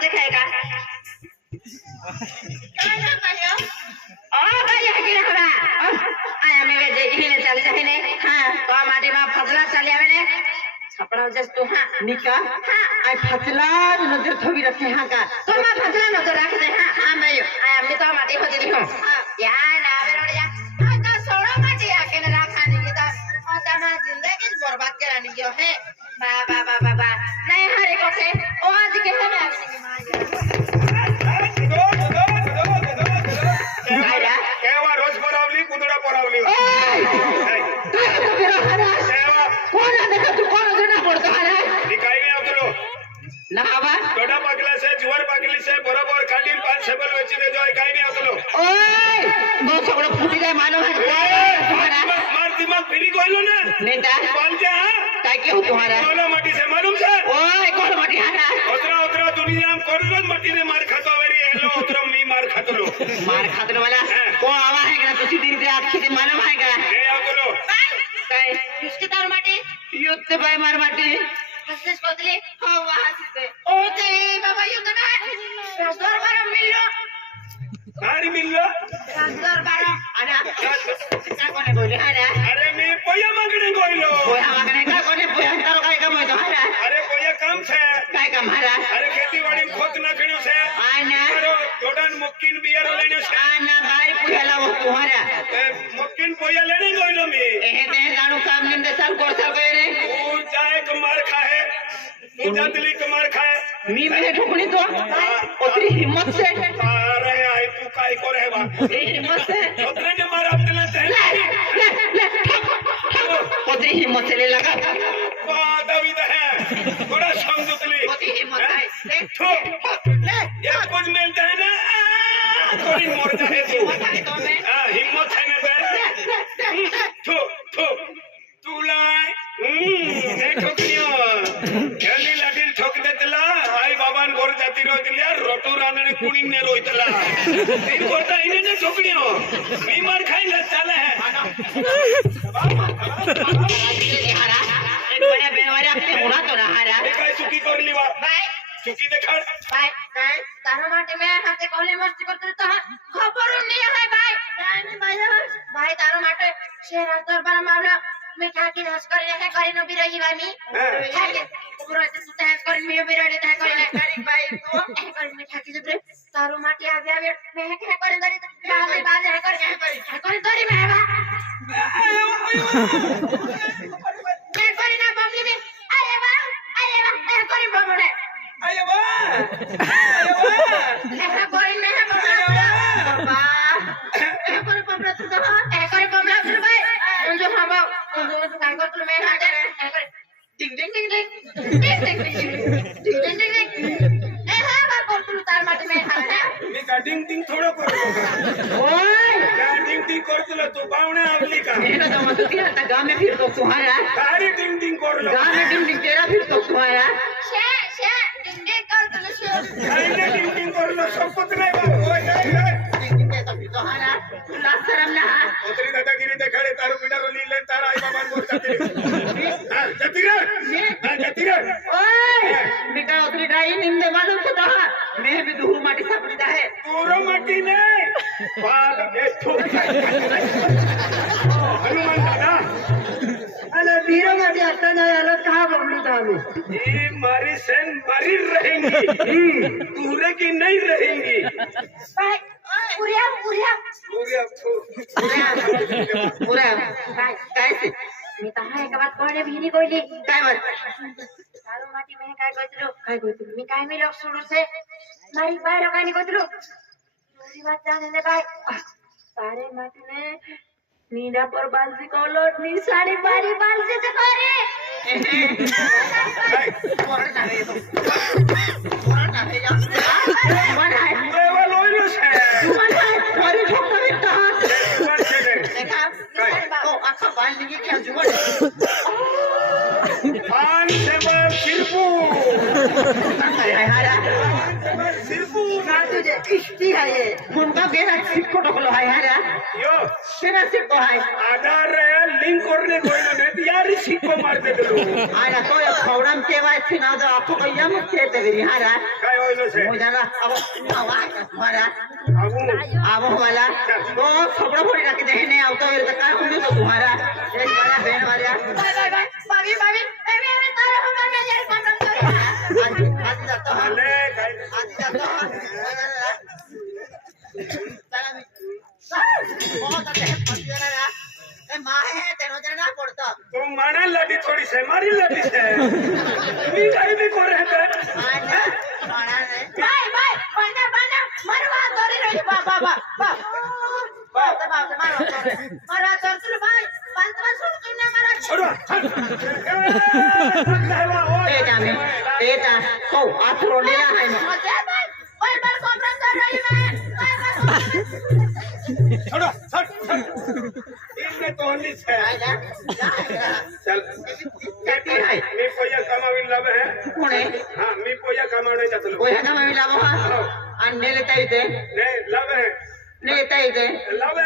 कौन दिखाएगा क्या ना कहियो ओ भाई आगे रखबा आया मेरे जे हिने चल जाए ने हां तो माटी में फसला चले आवे ने छपड़ा जस तो हां निका हां आई फसला नजर थोड़ी रखे हां का तो मैं फसला नजर रख दे हां हां मैं आया मैं तो माटी खोज दी हूं या ना बेरोड़ जा का सोड़ा माटी आके ना रखा नहीं तो ओता जिंदगी बर्बाद करानी जो है बा नहीं हरे कोठे ओ आज के है ना केवा रोज परावली कुदड़ा परावली कोण देखा तू कोण जणा पडतो हरा दिखाई नहीं आवतलो ना बाबा डोडा पाकला से जुवार पाकली से बरोबर खाली 5 सेबल वेची दे जो काही नहीं आवतलो ओय गो सगळं फुटी जाय मानव है मार दिमाग फिरी गइलो ना नेता बोलते काय के हो तुम्हारा कोला माटी से मालूम से ओय कोण माटी हरा उतरा दुनिया में कोरल माटी ने मार खातो वेरी एलो उतरा मी मार खातलो मार खातलो वाला को आवा है का तुसी दिन ते आखी ते मानव है का नहीं आवतलो काय किसके तार माटी युद्ध बाय मार माटी कसले कोतले हो वाहते ओ ते बाबा युद्ध ना राजदर बारा मिल्लो नारी मिल्लो राजदर बारा अरे का कोने बोले अरे मी पोया मागणे गइलो पोया मागणे का कोने पोया तारो काय काम होतो हरा अरे पोया काम छे काय काम हरा अरे खेतीवाड़ी में खोत नाखण्यो छे आना जोडन मुक्किन बियर लेने छे आना बाई पोयाला हो तुम्हारा मुक्किन पोया लेने गइलो मी एहे ते जाणू काम निंदे साल कोरसा गए रे तू जाए कमार खाए तू जतली कमार खाए मी में ठोकणी तो उतरी हिम्मत से अरे आई तू काय करे बा हिम्मत से छोकरे के मार अपने ते उतरी हिम्मत से ले लगा वाह दवी है बड़ा समझुतली उतरी हिम्मत है ठो ये कुछ मिलता है ना थोड़ी मोर जाए तू हां हिम्मत है ना ठो ठो तू लाए ए ठोकनियो गली लाडील ठोक देतला आई बाबान गोर जाती रोइतल्या रोटू रानने कुणी ने रोइतला तीन गोटा इने ने ठोकनियो मी मार खाइला चाले है हरा एक बड़े बेवारे अपने होना तो ना हरा काय चुकी करली बा बाय चुकी देखाड बाय तारो माटे में हाथे कोले मस्ती करते तो खबर नहीं है बाय भाई तारो माटे शेर दरबार मामला मैं ठाकी नाच कर रहे हैं करे न भी रही बामी ठाकी पूरा तो सुता है कर मैं भी रहे था करे करी भाई को कर मैं ठाकी जब तारो माटी आगे आगे मैं क्या करे दरी बाज है कर दरी मैं बा मैं करे ना बमली में अरे वाह करे बमड़े आयो बा ऐसा कोई नहीं है बाबा करे बमड़ा तू तो करे बमड़ा फिर भाई जो हम जो काय को तुम मैं हां टिंग टिंग टिंग टिंग टिंग टिंग टिंग टिंग ए हां बार को तू तार माटी में हां मी का टिंग टिंग थोडं करतो ओए का टिंग टिंग करतला तू पावणे आपली का मेरा तो मत किया था गांव में फिर तो तुम्हारा सारी टिंग टिंग करलो गांव में टिंग टिंग तेरा फिर तो तुम्हारा शे टिंग टिंग कर तू शे काय टिंग टिंग करलो संपत नाही बा ओय काय टिंग टिंग तो फिर तो हां तुला शरम ना ओतरी दादागिरी देखाडे तारू पिटारो लीले तारा आई बाबा बोल जाते हां जाती रे ओए बेटा उतरी ड्राई निंदे मालूम से था मैं भी दूर माटी सापड़ी दा है पूरो माटी ने बाल बेठो हनुमान दादा अरे वीरो माटी आता ना आलो कहां बबलू था हमें ये मारी सेन मारी रहेंगी पूरे की नहीं रहेंगी पुरिया काय से मी कहा एक बात कोने भी नहीं कोई काय बात तारो माटी में काय कोइतलो मी काय मी लोग सुरू से मारी बाय लोग नहीं कोइतलो दूसरी बात जाने ने बाय सारे माटी में नींदा पर बालसी को लोट नी साड़ी बारी बालसी से करे कोरना है देवा लोइलो छे करे ठोक बेटा ऊपर से देखा ओ आखा बाल लगी क्या जुगड़ पान से बार सिरपू सिरपू ना तुझे किश्ती है ये मुंडा गेरा सिक्को टकलो है यार यो तेरा सिक्को है आधार रे लिंक करने कोई ना नहीं यार सिक्को मार दे दो आया तो ये खौड़म के वाई थी ना तो आपको भैया मुझे ते गरी हारा काय हो होइलो छे मोजाला अब आवाज मारा आगू आबो वाला तो सबड़ा फोड़ी रख दे ने आवतो है तो का हुनु तो तुम्हारा एक बड़ा बहन वाला बाय बाय बाय भाभी भाभी मैं तारे हम में यार काम करो आज जाता है अले काय आज जाता है चला मैं बहुत अच्छे पतिया ना ए मां है तेरो जना पड़ता तू माने लड़ी थोड़ी से मारी लड़ी से मी काय भी को रहे मारा रे बाय बाय बना बना मरवा तोरे रे बाबा बाबा मारा चल भाई पंचवा सुन तुमने मारा छोड़ो बेटा में बेटा को आथरो लिया है मजे भाई ओए बार कॉम्प्रेस कर रही मैं छोड़ो छोड़ इनने तो हल्ली छे चल कहती है मी कोया कमाविन लावे है कोण है हां मी कोया कमावणे जातलो कोई है ना मैं लावो आणि नेलेता इथे ने लावे नेलेता इथे लावे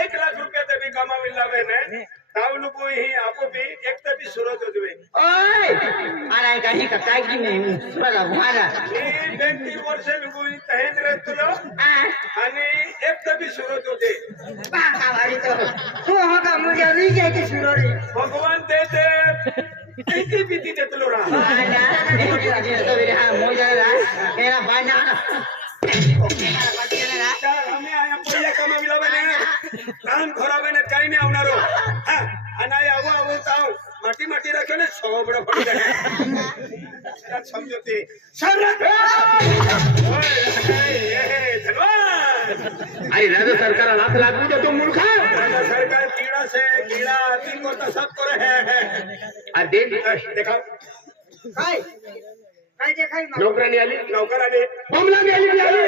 1 लाख रुपया ते भी कमाविन लावे ने तावलु कोई ही आपो भी एक ते भी सुरत होजवे ओय अरे काही का काय की नाही सुराला मारा मी 23 वर्ष लुगुई तहेन रहतलो आणि एक ते भी सुरत होते बाका वाली तो तू हो का मुझे विजय की सुरोरी भगवान देते इति बीती देतलो रा आना मोटी वाली तो मेरे हां मोजाला मेरा बाना आम्ही आया पहिल्या कामावी लावे ने काम खराबे ने काही नाही आवणारो हा आणि आવો ताव माटी माटी राख्यो ने छोबडो पડી જાય समझोती सरक अरे राज्य सरकार लाख लाख में तो मूर्खा सरकार कीड़ा से कीड़ा हाथी को तो सब करे है देख देखा काय काय देखाई नोकरांनी आली नौकराने बमलांनी आली की आली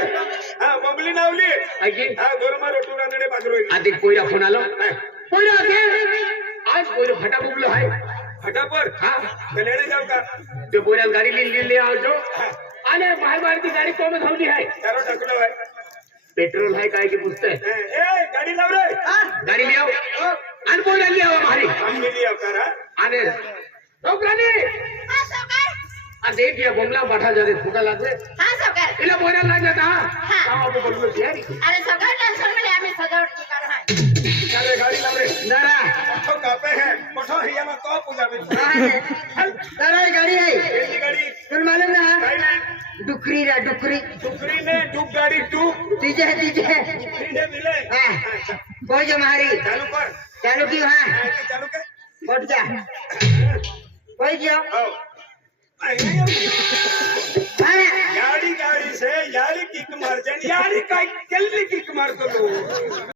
हा बबली नावली ऐकी हा गोरमा रोटू रांगडे बाजरोई आधी कोयरा फोन आलो कोयरा के आज कोयरा फटा बुबलो है फटाफट हाँ लेने जाऊ का ते कोयरा गाड़ी ले आओ जो आले बाहर की गाड़ी कौन धावली है चारो ढकलो है पेट्रोल है काय की पूछते ए गाड़ी लाव रे गाड़ी ले आओ अन कोयरा ले आओ हमारी हम मिली अवतारा आने नौकरानी हां सरकार आ देख ये बमला बैठा जाते फुका लागले हां सरकार इला कोयरा लाग जाता हाँ। काम आप बोलबो तैयारी अरे सरकार टेंशन में आम्ही सजावट की कर है चले गाड़ी लाव रे जरा पठो कापे है पठो हिया में तो पूजा में जरा गाड़ी है केली गाड़ी तुम मालूम ना काय नाही डुकरी रा डुकरी टुकरी ने डूब गाड़ी डूब तीजे टुकरी ने मिले हाँ। कोई जो मारी चालू कर चालू की हां चालू कर उठ जा कोई जो ओ गाड़ी गाड़ी से यारी किक मार जाए यारी काय केली किक मार तो